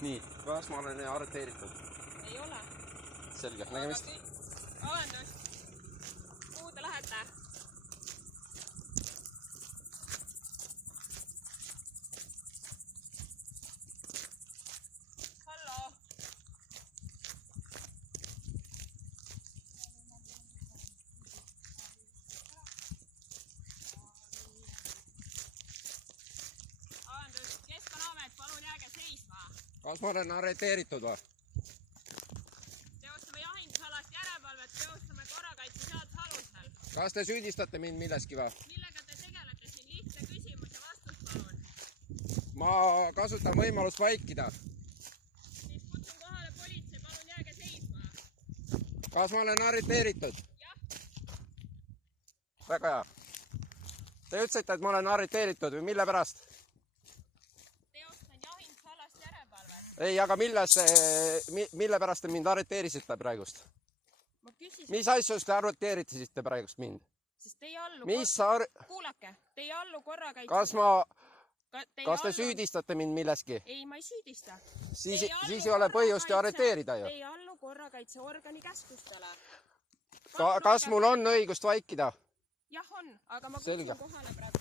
Nii, kas ma olen arreteeritud? Ei ole. Selge, nägemist. Vabandust. Kuhu te lähete? Hallo. Vabandust, Keskkonnaamet, palun jääge seisma. Kas ma olen arreteeritud või? Teostame jahindusalast järelevalvet, teostame korrakaitseseaduse alusel. Kas te süüdistate mind milleski või? Millega te tegelete siin? Lihtne küsimus ja vastus palun. Ma kasutan võimalust vaikida. Siis kutsun kohale politsei, palun jääge seisma. Kas ma olen arreteeritud? Jah, Väga hea. Te ütlesite, et ma olen arreteeritud või mille pärast? teostan jahindusalast järelevalvet. Ei, aga mille pärast te mind arreteerisite praegust? Ma küsisin, Mis asjus te arreteeritisite praegust mind? sest teie allu... Kuulake, teie allu korrakaitse... Kas te süüdistate mind milleski? Ei, ma ei süüdista. Siis ei ole põhjust ju arreteerida ju. Teie allu korrakaitseorgani käskustele. Kas mul on õigust vaikida? Jah on, aga ma Selge. kutsun kohale praegu.